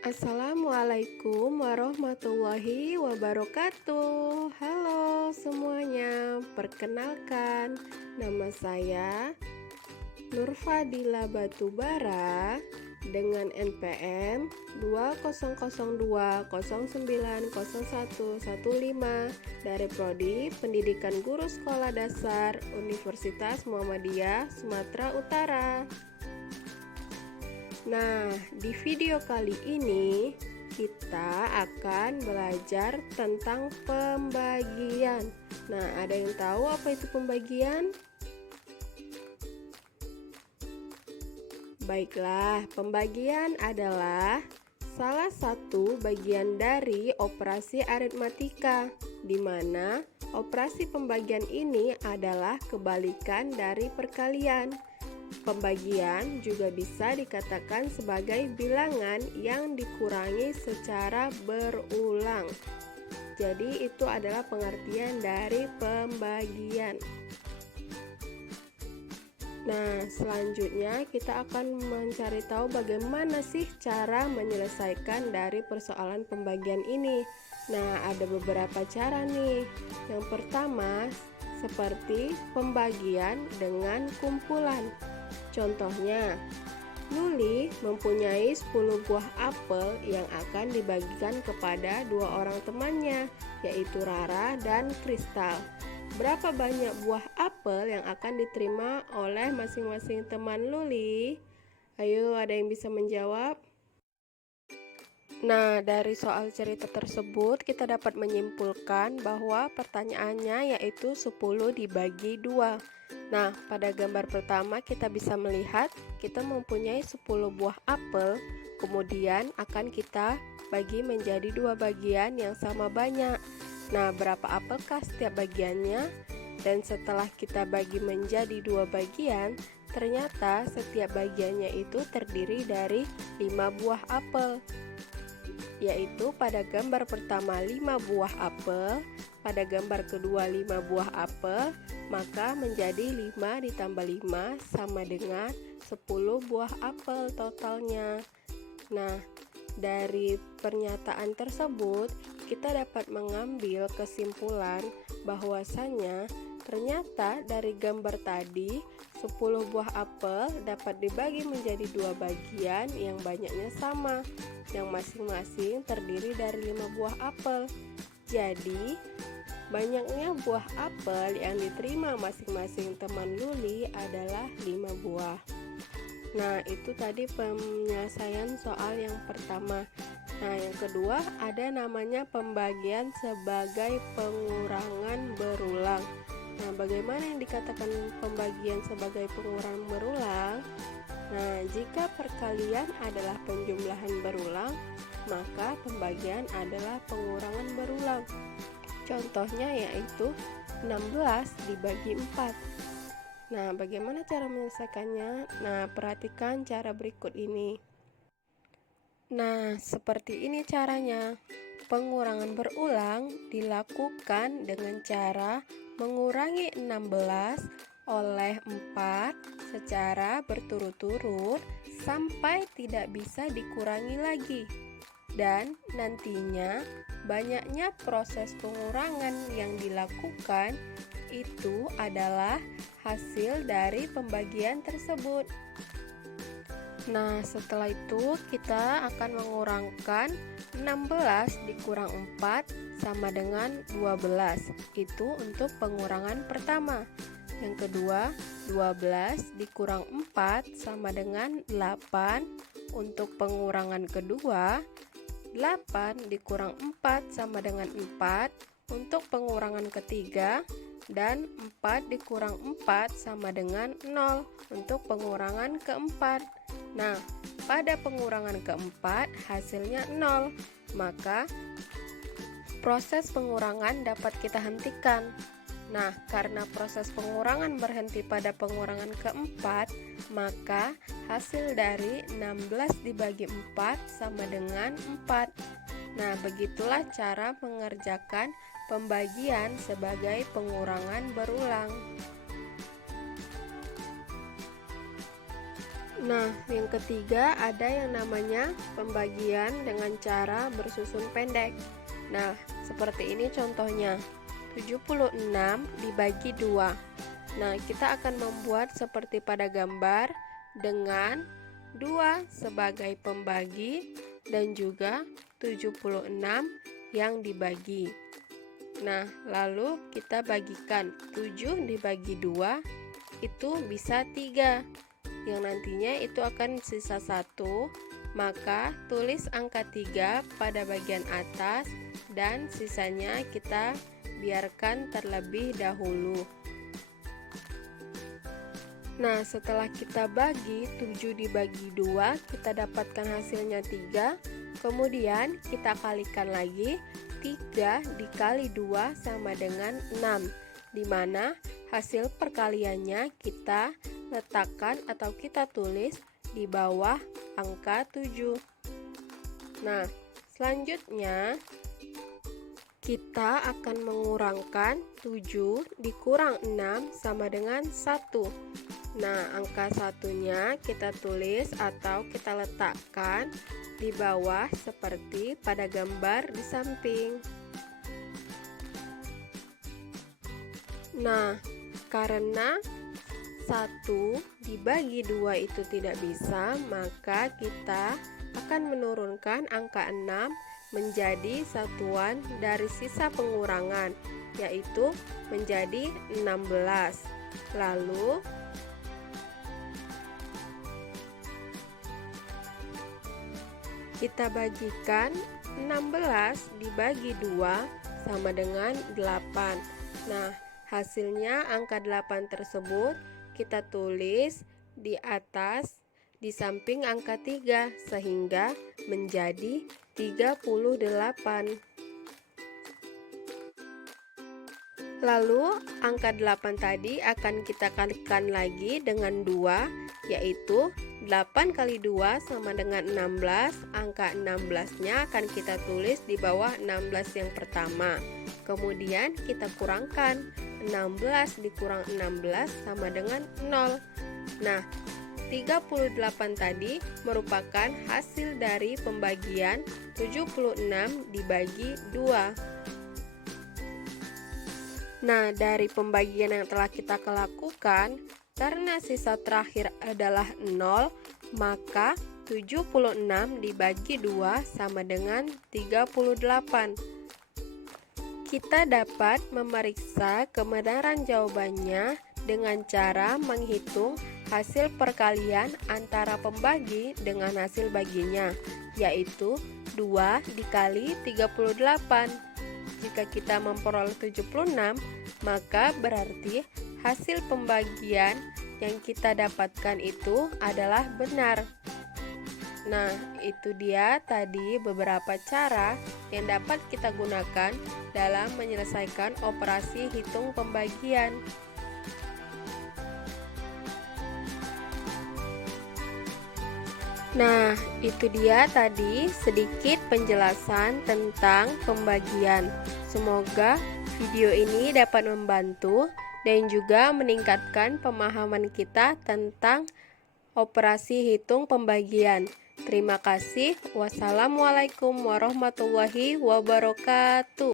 Assalamualaikum warahmatullahi wabarakatuh. Halo semuanya, perkenalkan nama saya Nurfadila Batubara dengan NPM 20020901115 dari Prodi Pendidikan Guru Sekolah Dasar Universitas Muhammadiyah Sumatera Utara. Nah, di video kali ini kita akan belajar tentang pembagian. Nah, ada yang tahu apa itu pembagian? Baiklah, pembagian adalah salah satu bagian dari operasi aritmatika, di mana operasi pembagian ini adalah kebalikan dari perkalian. Pembagian juga bisa dikatakan sebagai bilangan yang dikurangi secara berulang. Jadi itu adalah pengertian dari pembagian. Nah, selanjutnya kita akan mencari tahu bagaimana sih cara menyelesaikan dari persoalan pembagian ini. Nah, ada beberapa cara nih. Yang pertama, seperti pembagian dengan kumpulan. Contohnya, Luli mempunyai 10 buah apel yang akan dibagikan kepada dua orang temannya, yaitu Rara dan Kristal. Berapa banyak buah apel yang akan diterima oleh masing-masing teman Luli? Ayo, ada yang bisa menjawab? Nah, dari soal cerita tersebut kita dapat menyimpulkan bahwa pertanyaannya yaitu 10 dibagi 2. Nah, pada gambar pertama kita bisa melihat kita mempunyai 10 buah apel, kemudian akan kita bagi menjadi dua bagian yang sama banyak. Nah, berapa apelkah setiap bagiannya? Dan setelah kita bagi menjadi dua bagian, ternyata setiap bagiannya itu terdiri dari 5 buah apel, yaitu pada gambar pertama 5 buah apel, pada gambar kedua 5 buah apel, maka menjadi 5 ditambah 5 sama dengan 10 buah apel totalnya. Nah, dari pernyataan tersebut kita dapat mengambil kesimpulan bahwasanya ternyata dari gambar tadi 10 buah apel dapat dibagi menjadi dua bagian yang banyaknya sama, yang masing-masing terdiri dari 5 buah apel. Jadi, banyaknya buah apel yang diterima masing-masing teman Luli adalah 5 buah. Nah, itu tadi penyelesaian soal yang pertama. Nah, yang kedua ada namanya pembagian sebagai pengurangan berulang. Nah, bagaimana yang dikatakan pembagian sebagai pengurangan berulang? Nah, jika perkalian adalah penjumlahan berulang, maka pembagian adalah pengurangan berulang. Contohnya yaitu 16 dibagi 4. Nah, bagaimana cara menyelesaikannya? Nah, perhatikan cara berikut ini. Nah, seperti ini caranya. Pengurangan berulang dilakukan dengan cara mengurangi 16 oleh 4 secara berturut-turut sampai tidak bisa dikurangi lagi. Dan nantinya banyaknya proses pengurangan yang dilakukan itu adalah hasil dari pembagian tersebut. Nah, setelah itu kita akan mengurangkan 16 dikurang 4 sama dengan 12. Itu untuk pengurangan pertama. Yang kedua, 12 dikurang 4 sama dengan 8. Untuk pengurangan kedua, 8 dikurang 4 sama dengan 4. Untuk pengurangan ketiga, dan 4 dikurang 4 sama dengan 0 untuk pengurangan keempat. Nah, pada pengurangan keempat hasilnya 0, maka proses pengurangan dapat kita hentikan. Nah, karena proses pengurangan berhenti pada pengurangan keempat, maka hasil dari 16 dibagi 4 sama dengan 4. Nah, begitulah cara mengerjakan pembagian sebagai pengurangan berulang. Nah, yang ketiga ada yang namanya pembagian dengan cara bersusun pendek. Nah, seperti ini contohnya. 76 dibagi 2. Nah, kita akan membuat seperti pada gambar dengan 2 sebagai pembagi dan juga 76 yang dibagi. Nah, lalu kita bagikan 7 dibagi 2 itu bisa 3. Yang nantinya itu akan sisa 1, maka tulis angka 3 pada bagian atas dan sisanya kita biarkan terlebih dahulu. Nah, setelah kita bagi 7 dibagi 2, kita dapatkan hasilnya 3. Kemudian kita kalikan lagi, 3 dikali 2 sama dengan 6, di mana hasil perkaliannya kita letakkan atau kita tulis di bawah angka 7. Nah, selanjutnya kita akan mengurangkan 7 dikurang 6 sama dengan 1. Nah, angka satunya kita tulis atau kita letakkan di bawah seperti pada gambar di samping. Nah, karena 1 dibagi 2 itu tidak bisa, maka kita akan menurunkan angka 6 menjadi satuan dari sisa pengurangan, yaitu menjadi 16. Lalu kita bagikan 16 dibagi 2 sama dengan 8. Nah, hasilnya angka 8 tersebut kita tulis di atas di samping angka 3 sehingga menjadi 38. Lalu angka 8 tadi akan kita kalikan lagi dengan 2, yaitu 8 kali 2 sama dengan 16. Angka 16-nya akan kita tulis di bawah 16 yang pertama. Kemudian kita kurangkan, 16 dikurang 16 sama dengan 0. Nah, 38 tadi merupakan hasil dari pembagian 76 dibagi 2. Nah, dari pembagian yang telah kita lakukan, karena sisa terakhir adalah 0, maka 76 dibagi 2 sama dengan 38. Kita dapat memeriksa kebenaran jawabannya dengan cara menghitung hasil perkalian antara pembagi dengan hasil baginya, yaitu 2 dikali 38. Jika kita memperoleh 76, maka berarti hasil pembagian yang kita dapatkan itu adalah benar. Nah, itu dia tadi beberapa cara yang dapat kita gunakan dalam menyelesaikan operasi hitung pembagian. Nah, itu dia tadi sedikit penjelasan tentang pembagian. Semoga video ini dapat membantu dan juga meningkatkan pemahaman kita tentang operasi hitung pembagian. Terima kasih. Wassalamualaikum warahmatullahi wabarakatuh.